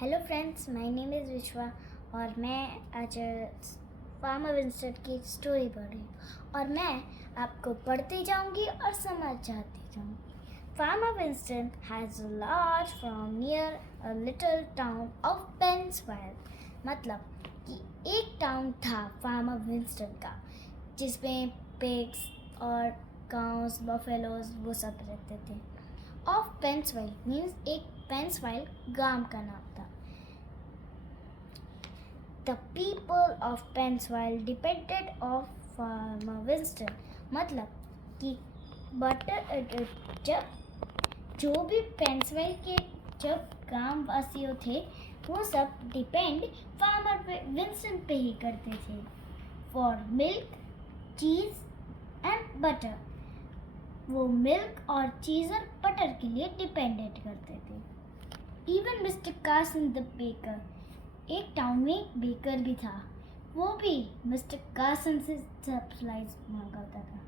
Hello friends, my name is विश्वा और मैं आज फार्मर विंस्टन की स्टोरी पढ़ रही हूँ और मैं आपको पढ़ती जाऊँगी और समझ जाती जाऊँगी। Farmer Winston has a large farm near a little town of Pennsville. मतलब कि एक टाउन था फार्मर विंस्टन का जिसमें पिग्स और काउस बफेलोज वो सब रहते थे। ऑफ पेंसवाइल मीन्स एक पेंसवाइल गांव का नाम था। The people of Pennsville depended on Farmer Winston। मतलब कि बटर जब जो भी पेंसवाइल के जब गांव वासियों थे वो सब डिपेंड फार्मर विंस्टन पे ही करते थे for milk, cheese and butter. वो मिल्क और चीज़ और बटर के लिए डिपेंडेंट करते थे। Even mister Carson the baker, एक टाउन में एक बेकर भी था, वो भी मिस्टर कार्सन से सप्लाईज मंगाता था।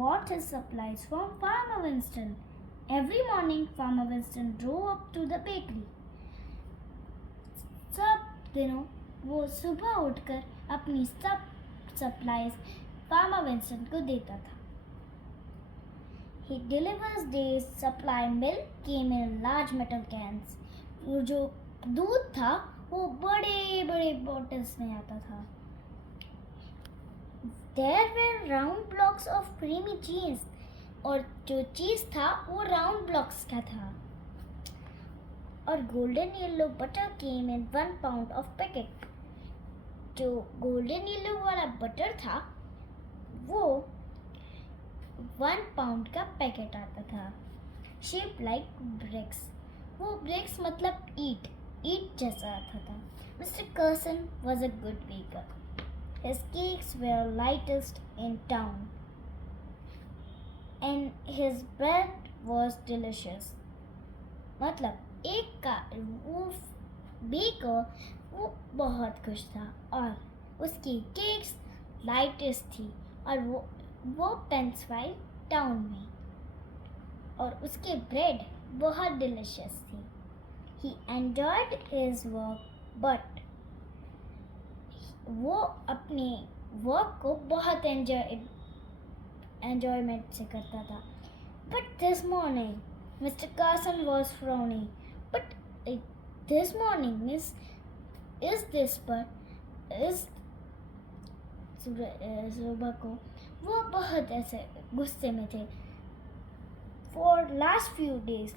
Bought his supplies from Farmer Winston. Every morning, Farmer Winston drove up to the bakery. सब दिनों वो सुबह उठकर अपनी सब सप्लाईज फार्मर विंस्टन को देता था। He delivers day's supply milk came in large metal cans. वो जो दूध था वो बड़े बड़े बॉटल्स में आता था। There were round blocks of creamy cheese और जो चीज था वो राउंड ब्लॉक्स का था। और golden yellow butter came in 1 pound of packet. जो गोल्डन येलो वाला बटर था वो 1 pound का पैकेट आता था। शेप लाइक ब्रिक्स, वो ब्रिक्स मतलब ईट जैसा आता था। Mister Karsan was a good baker. His cakes were lightest in town and his bread was delicious। मतलब एक का वो बेकर वो बहुत खुश था और उसकी केक्स लाइटेस्ट थी और वो पेंसवाइल टाउन में और उसके ब्रेड बहुत डिलिशियस थी। He enjoyed his work, but वो अपने वर्क को बहुत एंजॉयमेंट से करता था। But this morning, Mr. Carson was frowning. But this morning is this but is सुबह को वो बहुत ऐसे गुस्से में थे। For last few days,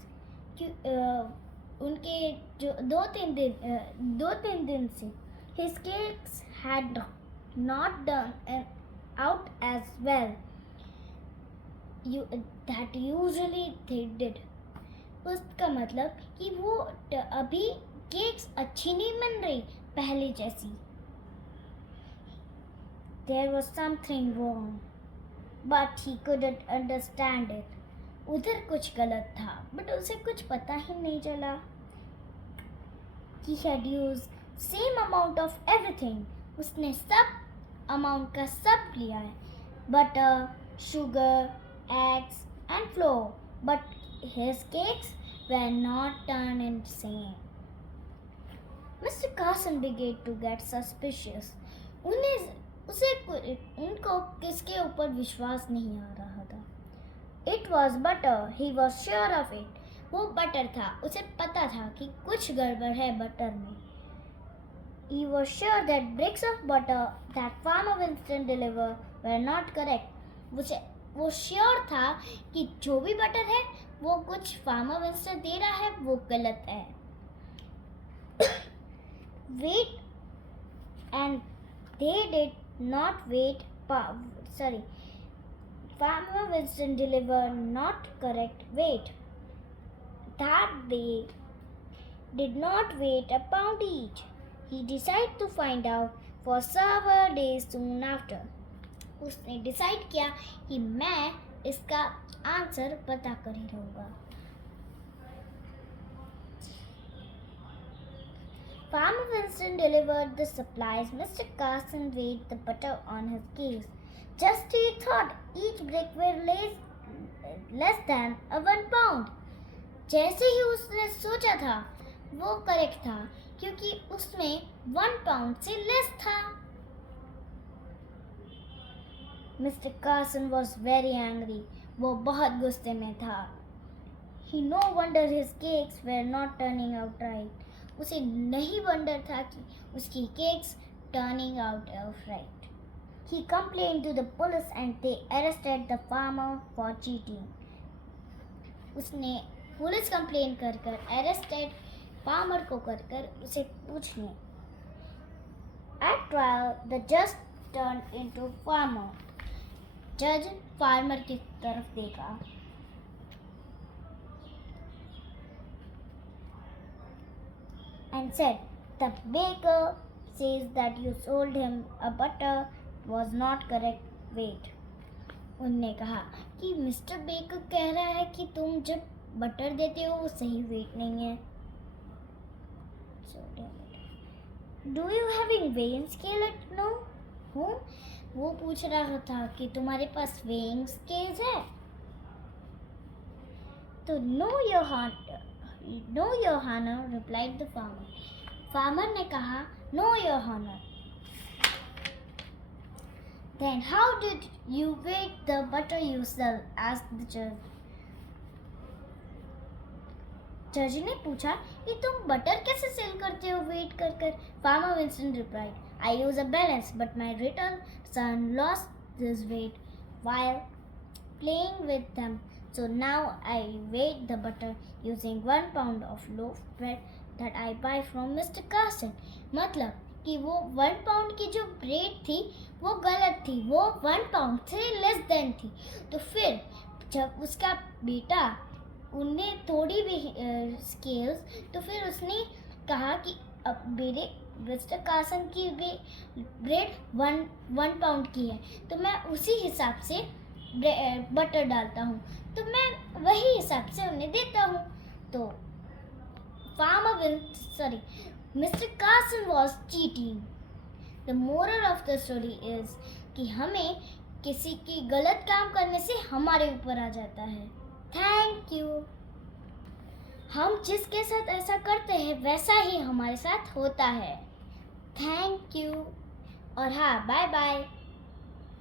उनके जो दो तीन दिन से his cakes had not done out as well that usually they did। उसका मतलब कि वो अभी केक्स अच्छी नहीं बन रही पहले जैसी। There was something wrong, but he couldn't understand it। उधर कुछ गलत था बट उसे कुछ पता ही नहीं चला। He had used same amount of everything। उसने सब अमाउंट का सब लिया है, butter, sugar, eggs and flour, but his cakes were not turned in same। Mr. Carson began to get suspicious। उनको किसके ऊपर विश्वास नहीं आ रहा था। It was butter, he was sure of it। वो बटर था, उसे पता था कि कुछ गड़बड़ है बटर में। He was sure that bricks of butter that Farmer Winston delivered were not correct। वो श्योर था कि जो भी बटर है वो कुछ फार्मर विंस्टन दे रहा है वो गलत है। Wait, and they did not wait. Farmer Winston delivered not correct weight. That they did not weigh a pound each। He decided to find out for several days soon after। उसने decide किया कि मैं इसका answer पता कर ही रहूँगा। Farmer Winston delivered the supplies. Mr. Carson weighed the butter on his case। Just he thought each brick were less than 1 pound। जैसे ही उसने सोचा था वो करेक्ट था क्योंकि उसमें 1 पाउंड से लेस था। Mister Carson was very angry. वो बहुत गुस्से में था। He no wonder his cakes were not turning out right. उसे नहीं वंडर था कि उसकी cakes turning out right. He complained to the police and they arrested the farmer for cheating. उसने पुलिस कंप्लेन कर अरेस्टेड फार्मर को कर उसे पूछने। At trial, the judge turned into farmer. जज फार्मर की तरफ देखा। And said, the baker says that you sold him a butter was not correct weight. उनने कहा कि मिस्टर बेकर कह रहा है कि तुम जब बटर देते हो वो सही वेट नहीं है। Do you having weighing scale at no? वो पूछ रहा था कि तुम्हारे पास weighing scales है? तो no your honor, replied the farmer. Farmer ने कहा, no your honor. Then how did you weight the butter you sell? asked the judge. जज ने पूछा कि तुम बटर कैसे सेल करते हो वेट कर। Farmer Winston replied, I use a balance, but my little son lost this weight while playing with them. So now I weigh the butter using 1 pound of loaf bread that I buy from Mr. Carson. मतलब कि वो 1 pound की जो bread थी वो गलत थी, वो 1 पाउंड से लेस देन थी। तो फिर जब उसका बेटा उन्हें थोड़ी भी स्केल्स, तो फिर उसने कहा कि अब मेरे मिस्टर कार्सन की ब्रेड 1 पाउंड की है तो मैं उसी हिसाब से बटर डालता हूँ, तो मैं वही हिसाब से उन्हें देता हूँ। तो Mr. Carson was cheating. The moral of the story is कि हमें किसी की गलत काम करने से हमारे ऊपर आ जाता है। Thank you. हम जिसके साथ ऐसा करते हैं वैसा ही हमारे साथ होता है। थैंक यू और हाँ, बाय बाय।